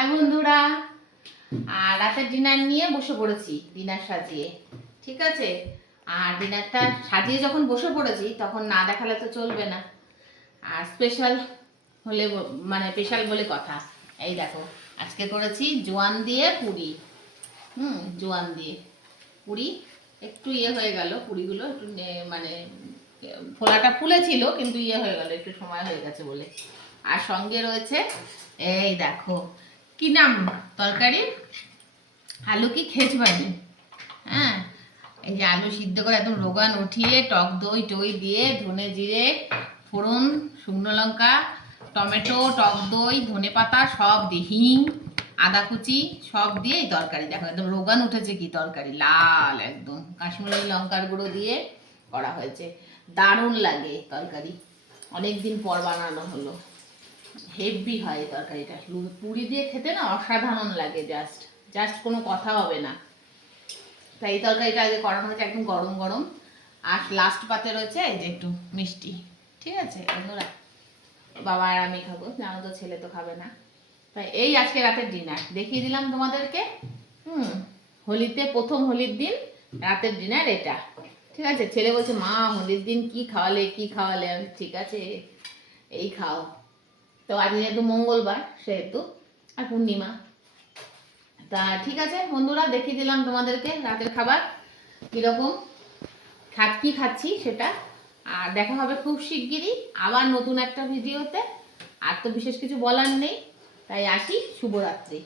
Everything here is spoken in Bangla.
হাই বন্ধুরা, আর রাতের ডিনার নিয়ে বসে পড়েছি, ডিনার সাজিয়ে। ঠিক আছে, আর ডিনারটা সাজিয়ে যখন বসে পড়েছি তখন না দেখালে তো চলবে না। আর স্পেশাল হলে মানে স্পেশাল বলে কথা। এই দেখো, আজকে করেছি জোয়ান দিয়ে পুরি। জোয়ান দিয়ে পুরি। একটু হয়ে গেল পুরিগুলো, একটু মানে ফোলাটা ফুলেছিল কিন্তু হয়ে গেল, একটু সময় হয়ে গেছে বলে। আর সঙ্গে রয়েছে এই দেখো, কি নাম তরকারি, আলু কি খেজবানি। হ্যাঁ, এই যে আলু সিদ্ধ করে একদম রোগান উঠিয়ে টক দই টই দিয়ে ধনে জিরে ফোড়ন শুকনো লঙ্কা টমেটো টক দই ধনে পাতা সব দিয়ে হিং আদা কুচি সব দিয়ে এই তরকারি। দেখো একদম রোগান উঠেছে, কি তরকারি, লাল একদম কাশ্মীরি লঙ্কার গুঁড়ো দিয়ে করা হয়েছে। দারুণ লাগে তরকারি, অনেকদিন পর বানানো হলো। হেভি হয় তরকারিটা, পুরি দিয়ে খেতে না অসাধারণ লাগে, জাস্ট জাস্ট কোনো কথা হবে না। তাই এই তরকারিটা আগে করানো হয়েছে একদম গরম গরম। আর লাস্ট পাতে রয়েছে এই যে একটু মিষ্টি। ঠিক আছে বন্ধুরা, বাবা আর আমি খাবো, জানো তো ছেলে তো খাবে না। তাই এই আজকে রাতের ডিনার দেখিয়ে দিলাম তোমাদেরকে। হোলিতে প্রথম হোলির দিন রাতের ডিনার এটা। ঠিক আছে, ছেলে বলছে মা হোলির দিন কি খাওয়ালে কি খাওয়ালে, আমি ঠিক আছে এই খাও। তো আজ যেহেতু মঙ্গলবার সেহেতু আর পূর্ণিমা, তা ঠিক আছে বন্ধুরা, দেখিয়ে দিলাম তোমাদেরকে রাতের খাবার কীরকম কি খাচ্ছি সেটা। আর দেখা হবে খুব শিগগিরই আবার নতুন একটা ভিডিওতে। আর তো বিশেষ কিছু বলার নেই, তাই আসি, শুভরাত্রি।